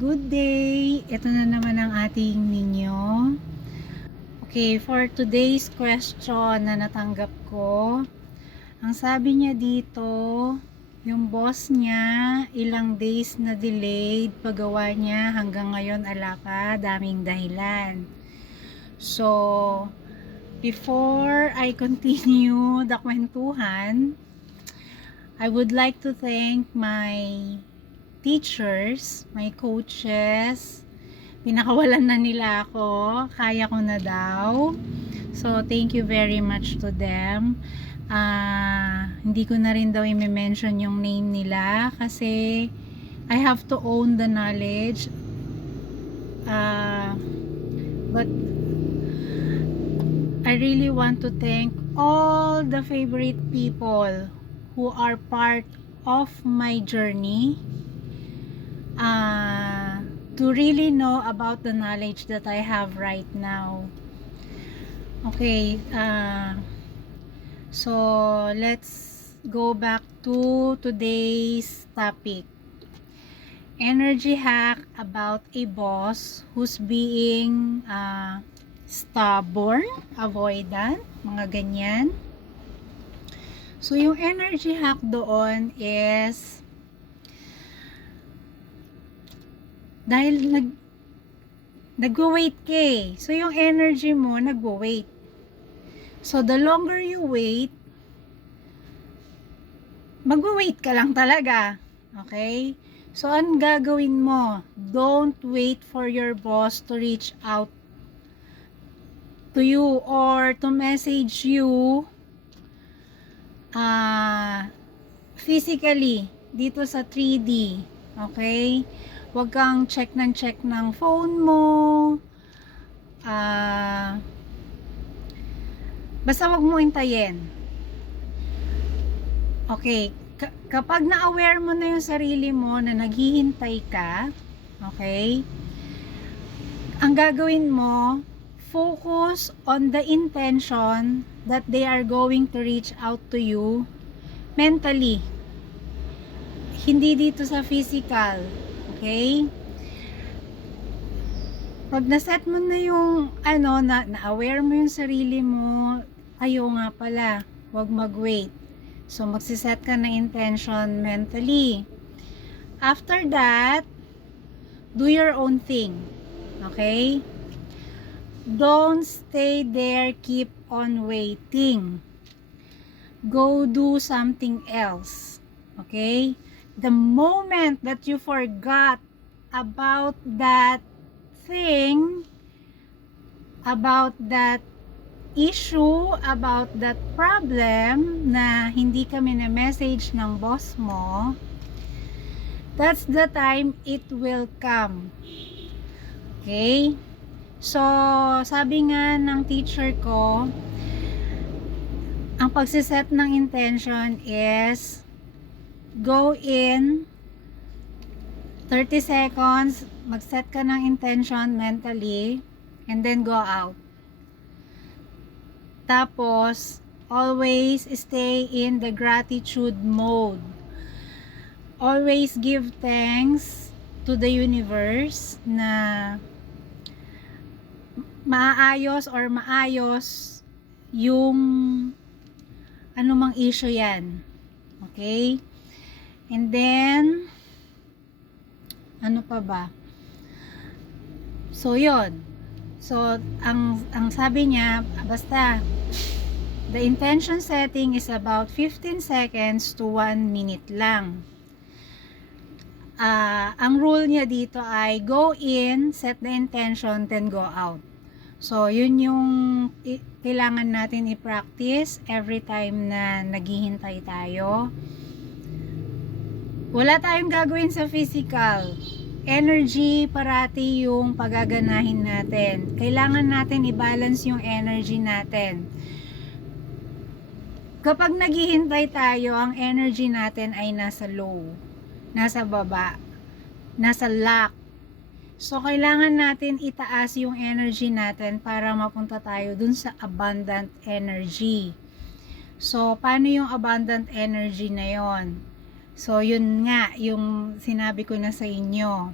Good day! Ito na naman ang ating ninyo. Okay, for today's question na natanggap ko, ang sabi niya dito, yung boss niya, ilang days na delayed paggawa niya hanggang ngayon ala pa, daming dahilan. So, before I continue the kwentuhan, I would like to thank my teachers, my coaches. Pinakawalan na nila ako, kaya ko na daw. So, thank you very much to them. Hindi ko na rin daw i-mention yung name nila kasi I have to own the knowledge. But I really want to thank all the favorite people who are part of my journey to really know about the knowledge that I have right now. Okay, so let's go back to today's topic. Energy hack about a boss who's being stubborn, avoidant, mga ganyan. So yung energy hack doon is dahil nagwo-wait ka eh. So yung energy mo nagwo-wait. So the longer you wait, magwo-wait ka lang talaga. Okay? So ang gagawin mo, don't wait for your boss to reach out to you or to message you physically dito sa 3D. Okay? Huwag kang check ng phone mo. Basta wag mo hintayin. Okay, kapag na-aware mo na yung sarili mo na naghihintay ka, okay, ang gagawin mo, focus on the intention that they are going to reach out to you mentally. Hindi dito sa physical. Okay? Pag naset mo na yung na-aware mo yung sarili mo, ayaw nga pala, wag mag-wait. So, magsiset ka ng intention mentally. After that, do your own thing. Okay? Don't stay there, keep on waiting. Go do something else. Okay? The moment that you forgot about that thing, about that issue, about that problem na hindi ka message ng boss mo, that's the time it will come. Okay? So, sabi nga ng teacher ko, ang pagsiset ng intention is go in 30 seconds, mag-set ka ng intention mentally, and then go out. Tapos, always stay in the gratitude mode. Always give thanks to the universe na maayos yung anumang issue yan. Okay? And then, ano pa ba? So, yun. So, ang sabi niya, basta, the intention setting is about 15 seconds to 1 minute lang. Ang rule niya dito ay go in, set the intention, then go out. So, yun yung kailangan natin i-practice every time na naghihintay tayo. Wala tayong gagawin sa physical. Energy parati yung pagaganahin natin. Kailangan natin i-balance yung energy natin. Kapag naghihintay tayo, ang energy natin ay nasa low, nasa baba, nasa lack. So, kailangan natin itaas yung energy natin para mapunta tayo dun sa abundant energy. So, paano yung abundant energy na yon? So, yun nga, yung sinabi ko na sa inyo.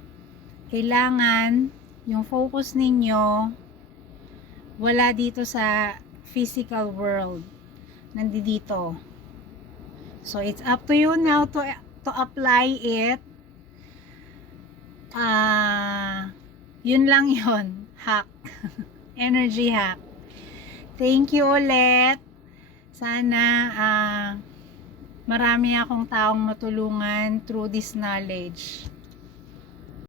kailangan yung focus ninyo wala dito sa physical world. Nandito. So, it's up to you now to apply it. Yun lang yun. Hack. Energy hack. Thank you ulit. Sana marami akong taong matulungan through this knowledge.